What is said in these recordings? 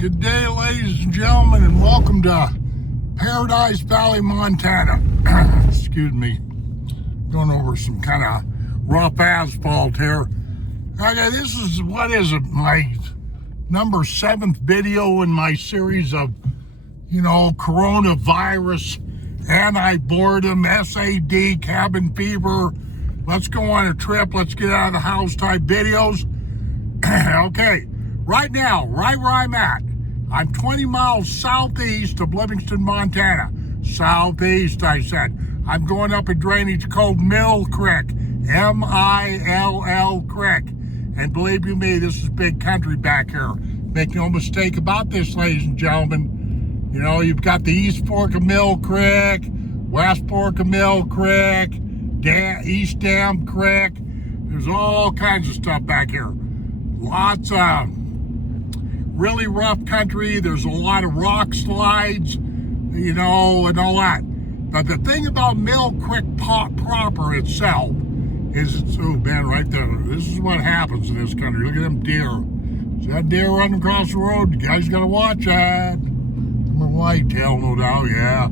Good day, ladies and gentlemen, and welcome to Paradise Valley, Montana. Excuse me. Going over some kind of rough asphalt here. Okay, this is, what is it, my number 7th video in my series of, coronavirus, anti-boredom, SAD, cabin fever, let's go on a trip, let's get out of the house type videos. Okay, right now, right where I'm at, I'm 20 miles southeast of Livingston, Montana. Southeast, I said. I'm going up a drainage called Mill Creek, M-I-L-L Creek. And believe you me, this is big country back here. Make no mistake about this, ladies and gentlemen. You've got the East Fork of Mill Creek, West Fork of Mill Creek, East Dam Creek. There's all kinds of stuff back here. Lots of really rough country. There's a lot of rock slides, and all that. But the thing about Mill Creek proper itself is right there. This is what happens in this country. Look at them deer. See that deer running across the road? You guys gotta watch that. I'm a whitetail, no doubt, yeah.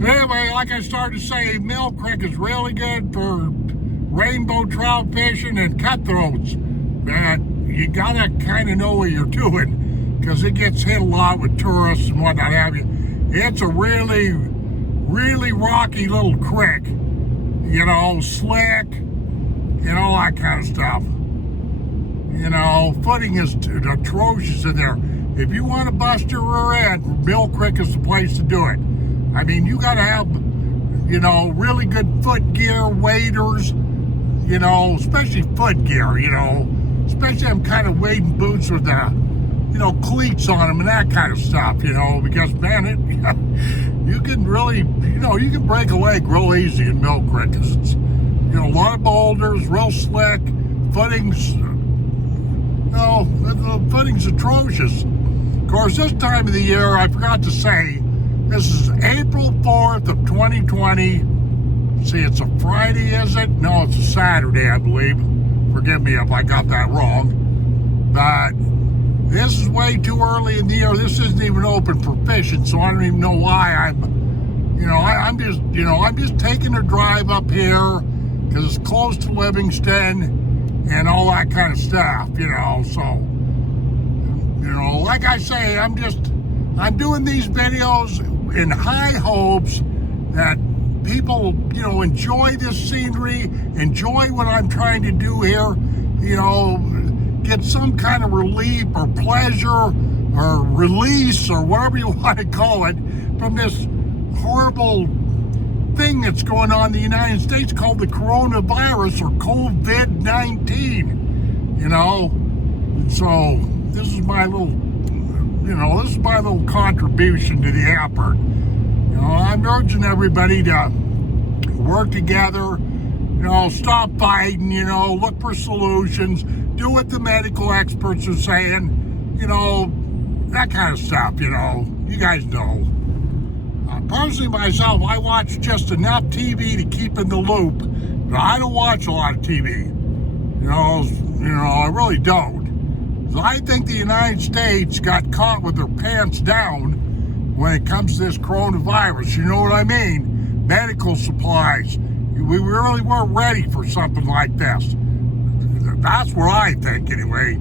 But anyway, like I started to say, Mill Creek is really good for rainbow trout fishing and cutthroats. But you gotta kind of know what you're doing, because it gets hit a lot with tourists and whatnot have you. It's a really, really rocky little creek, slick, and all that kind of stuff. Footing is atrocious in there. If you want to bust your rear end, Mill Creek is the place to do it. I mean, you gotta have, really good foot gear, waders, especially foot gear, especially them kind of wading boots with cleats on them and that kind of stuff, because man, you can really, you can break a leg real easy in Mill Creek, because it's, a lot of boulders, real slick, footings, the footing's atrocious. Of course, this time of the year, I forgot to say, this is April 4th of 2020. See, it's a Friday, is it? No, it's a Saturday, I believe. Forgive me if I got that wrong. But this is way too early in the year. This isn't even open for fishing, so I don't even know why I'm just taking a drive up here because it's close to Livingston and all that kind of stuff, so, like I say, I'm doing these videos in high hopes that people, enjoy this scenery, enjoy what I'm trying to do here, get some kind of relief or pleasure or release or whatever you want to call it from this horrible thing that's going on in the United States called the coronavirus or COVID-19, So this is my little, contribution to the effort. I'm urging everybody to work together, stop fighting, look for solutions, do what the medical experts are saying, that kind of stuff, you guys know. Personally myself, I watch just enough TV to keep in the loop, but I don't watch a lot of TV, I really don't. I think the United States got caught with their pants down when it comes to this coronavirus, you know what I mean? Medical supplies. We really weren't ready for something like this. That's what I think, anyway.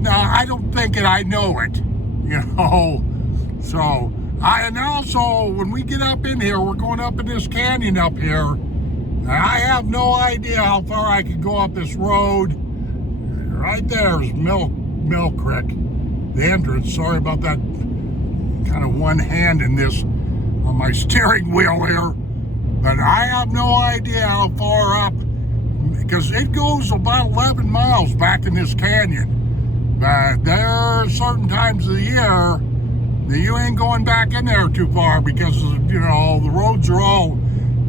Now, I don't think it, I know it, So, and also, when we get up in here, we're going up in this canyon up here, and I have no idea how far I could go up this road. Right there is Mill Creek, the entrance. Sorry about that kind of one hand in this on my steering wheel here, but I have no idea how far up, because it goes about 11 miles back in this canyon. But there are certain times of the year that you ain't going back in there too far, because the roads are all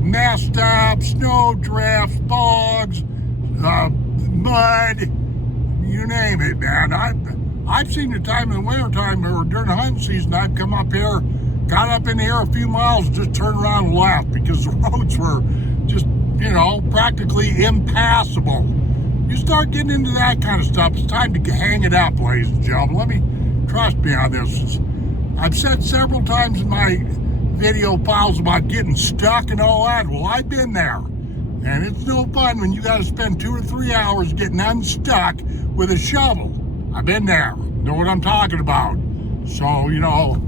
messed up, snow drifts, bogs, mud, you name it, man. I've seen the time in the wintertime or during the hunting season, I've come up here, got up in here a few miles, just turned around and left because the roads were just, practically impassable. You start getting into that kind of stuff, it's time to hang it up, ladies and gentlemen. Let me Trust me on this. I've said several times in my video files about getting stuck and all that. Well, I've been there. And it's no fun when you got to spend 2 or 3 hours getting unstuck with a shovel. I've been there. Know what I'm talking about. So, you know,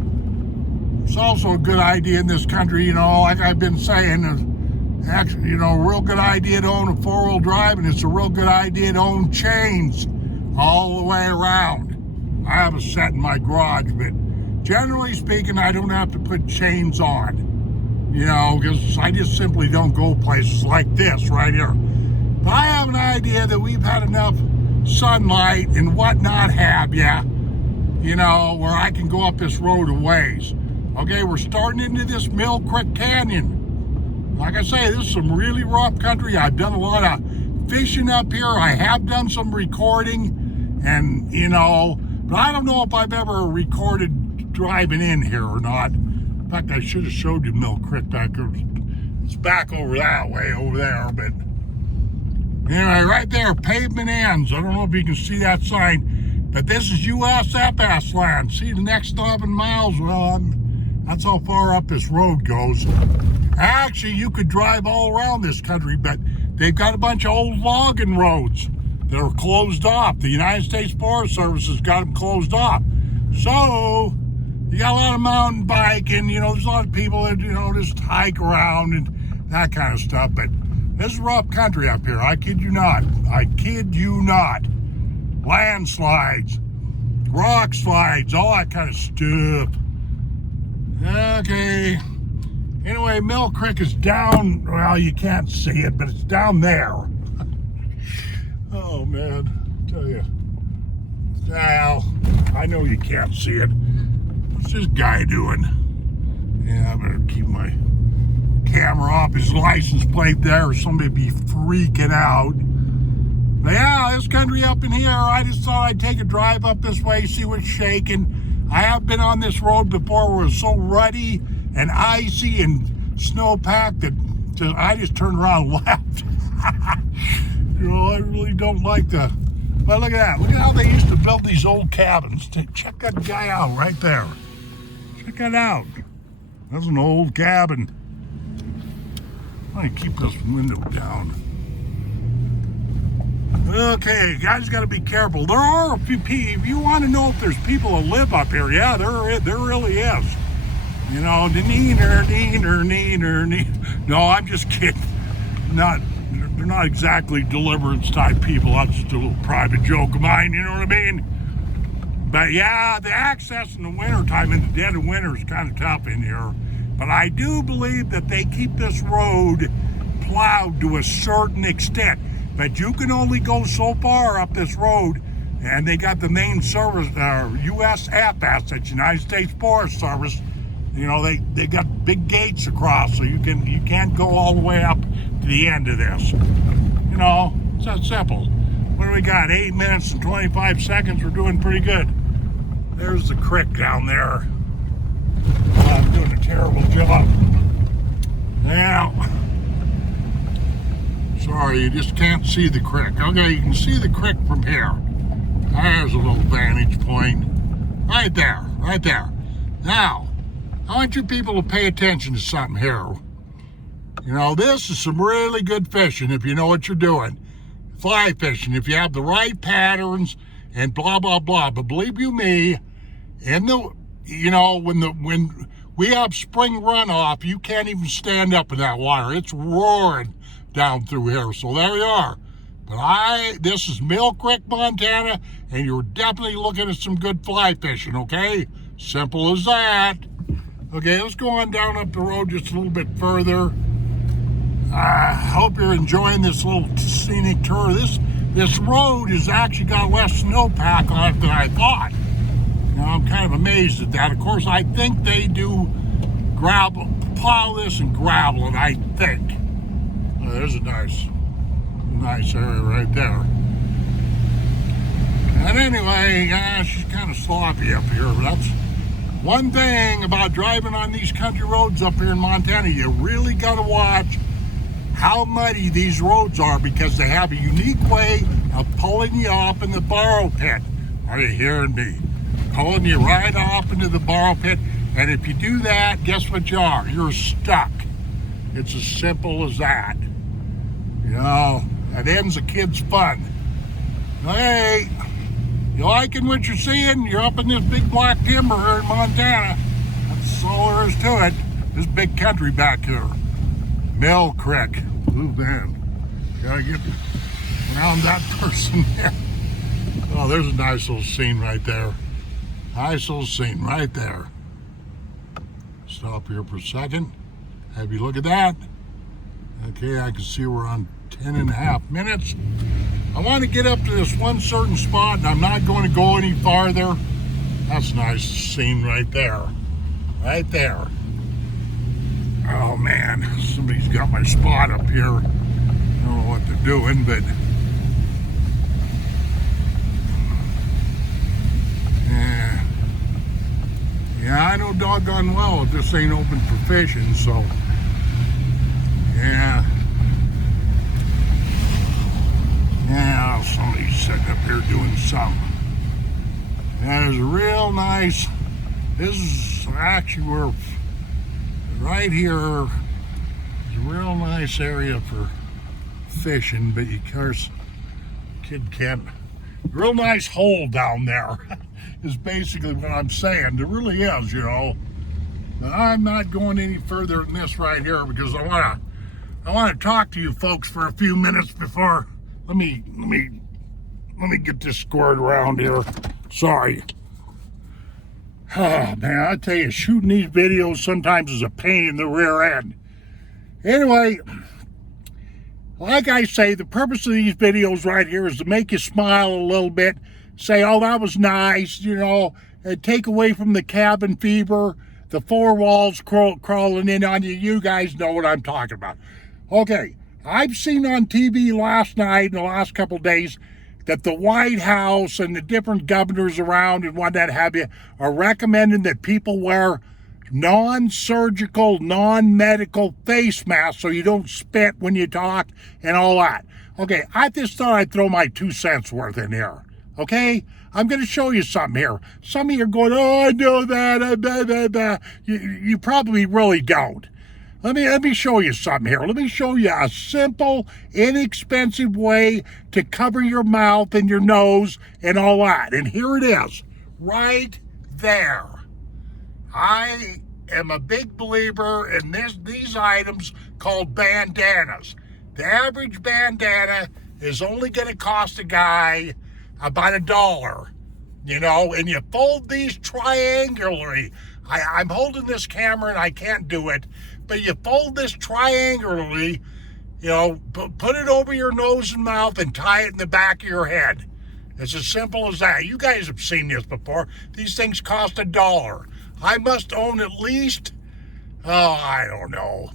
it's also a good idea in this country, you know, like I've been saying, actually, you know, a real good idea to own a 4-wheel drive, and it's a real good idea to own chains all the way around. I have a set in my garage, but generally speaking, I don't have to put chains on, you know, because I just simply don't go places like this right here. But I have an idea that we've had enough sunlight and whatnot have ya, you know, where I can go up this road a ways. Okay, we're starting into this Mill Creek Canyon. Like I say, this is some really rough country. I've done a lot of fishing up here. I have done some recording, and, you know, but I don't know if I've ever recorded driving in here or not. In fact, I should have showed you Mill Creek back there. It's back over that way over there, but anyway, right there, pavement ends. I don't know if you can see that sign, but this is USFS land. See the next 11 miles? Well, that's how far up this road goes. Actually, you could drive all around this country, but they've got a bunch of old logging roads that are closed off. The United States Forest Service has got them closed off. So, you got a lot of mountain biking, you know, there's a lot of people that, you know, just hike around and that kind of stuff. But this is rough country up here. I kid you not. I kid you not. Landslides, rock slides, all that kind of stuff. Okay. Anyway, Mill Creek is down. Well, you can't see it, but it's down there. Oh, man. I tell you. Well, I know you can't see it. What's this guy doing? Yeah, I better keep my camera off his license plate there or somebody be freaking out. But yeah, this country up in here, I just thought I'd take a drive up this way, see what's shaking. I have been on this road before where it was so ruddy and icy and snow-packed that I just turned around and left. You know, I really don't like that. But look at that. Look at how they used to build these old cabins. Check that guy out right there. Check that out. That's an old cabin. Let me keep this window down. Okay, guys, got to be careful. There are a few people. If you want to know if there's people that live up here, yeah, there really is. You know, the neener. No, I'm just kidding. They're not exactly deliverance type people. That's just a little private joke of mine. You know what I mean? But yeah, the access in the wintertime, in the dead of winter, is kind of tough in here. But I do believe that they keep this road plowed to a certain extent. But you can only go so far up this road, and they got the main service, USFS, that's United States Forest Service. You know, they got big gates across, so you can't go all the way up to the end of this. You know, it's that simple. What do we got? 8 minutes and 25 seconds. We're doing pretty good. There's the creek down there. I'm doing a terrible job. Now, sorry, you just can't see the creek. Okay, you can see the creek from here. There's a little vantage point. Right there, right there. Now, I want you people to pay attention to something here. You know, this is some really good fishing if you know what you're doing. Fly fishing, if you have the right patterns and blah, blah, blah. But believe you me, when we have spring runoff, you can't even stand up in that water. It's roaring down through here. So there you are. But this is Mill Creek, Montana, and you're definitely looking at some good fly fishing, okay? Simple as that. Okay, let's go on down up the road just a little bit further. I hope you're enjoying this little scenic tour. This road has actually got less snowpack on it than I thought. Now, I'm kind of amazed at that. Of course, I think they do plow this and gravel it, I think. Oh, there's a nice area right there. And anyway, she's kind of sloppy up here, but that's one thing about driving on these country roads up here in Montana. You really got to watch how muddy these roads are because they have a unique way of pulling you up in the borrow pit. Are you hearing me? pulling you right off into the borrow pit. And if you do that, guess what you are? You're stuck. It's as simple as that. You know, that ends a kid's fun. Hey, you liking what you're seeing? You're up in this big black timber here in Montana. That's all there is to it. This big country back here. Mill Creek. Ooh, man. Gotta get around that person there. Oh, there's a nice little scene right there. Nice little scene right there. Stop here for a second. Have you look at that. Okay, I can see we're on 10.5 minutes. I want to get up to this one certain spot, and I'm not going to go any farther. That's a nice scene right there. Right there. Oh man, somebody's got my spot up here. I don't know what they're doing, but yeah, I know doggone well if this ain't open for fishing, so yeah, somebody's sitting up here doing something. That is real nice. This is actually where right here is a real nice area for fishing, but of course, kid can't. Real nice hole down there is basically what I'm saying. There really is, you know. But I'm not going any further than this right here because I want to talk to you folks for a few minutes before. Let me get this squared around here. Sorry. Oh, man, I tell you, shooting these videos sometimes is a pain in the rear end. Anyway, like I say, the purpose of these videos right here is to make you smile a little bit, say, oh, that was nice, you know, and take away from the cabin fever, the four walls crawling in on you. You guys know what I'm talking about. Okay, I've seen on TV last night and the last couple of days that the White House and the different governors around and what that have you are recommending that people wear non-surgical, non-medical face masks so you don't spit when you talk and all that. Okay, I just thought I'd throw my 2 cents worth in here. Okay? I'm going to show you something here. Some of you are going, oh, I know that. Blah, blah, blah. You probably really don't. Let me show you something here. Let me show you a simple, inexpensive way to cover your mouth and your nose and all that. And here it is, right there. I am a big believer in these items called bandanas. The average bandana is only going to cost a guy about $1, you know, and you fold these triangularly. I'm holding this camera and I can't do it, but you fold this triangularly, you know, put it over your nose and mouth and tie it in the back of your head. It's as simple as that. You guys have seen this before. These things cost $1. I must own at least, I don't know.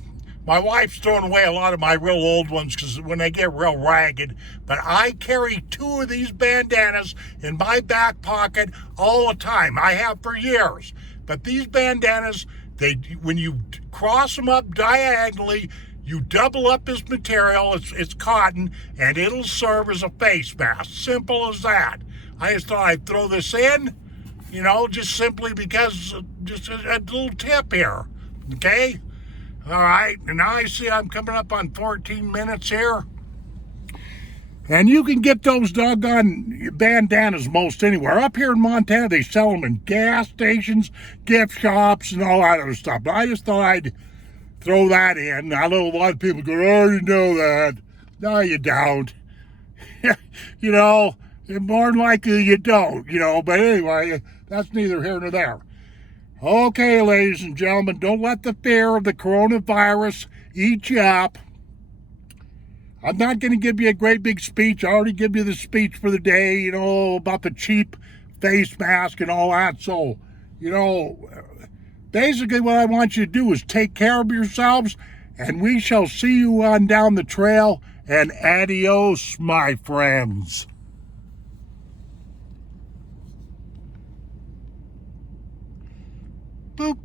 My wife's throwing away a lot of my real old ones because when they get real ragged. But I carry 2 of these bandanas in my back pocket all the time. I have for years. But these bandanas, when you cross them up diagonally, you double up this material. It's cotton, and it'll serve as a face mask. Simple as that. I just thought I'd throw this in. You know, just simply because, just a little tip here, okay? All right, and now I see I'm coming up on 14 minutes here. And you can get those doggone bandanas most anywhere. Up here in Montana, they sell them in gas stations, gift shops, and all that other stuff. But I just thought I'd throw that in. I know a lot of people go, oh, you know that. No, you don't. You know, more than likely you don't, you know. But anyway, that's neither here nor there. Okay, ladies and gentlemen, don't let the fear of the coronavirus eat you up. I'm not going to give you a great big speech. I already give you the speech for the day, you know, about the cheap face mask and all that. So, you know, basically what I want you to do is take care of yourselves, and we shall see you on down the trail. And adios, my friends. Boop.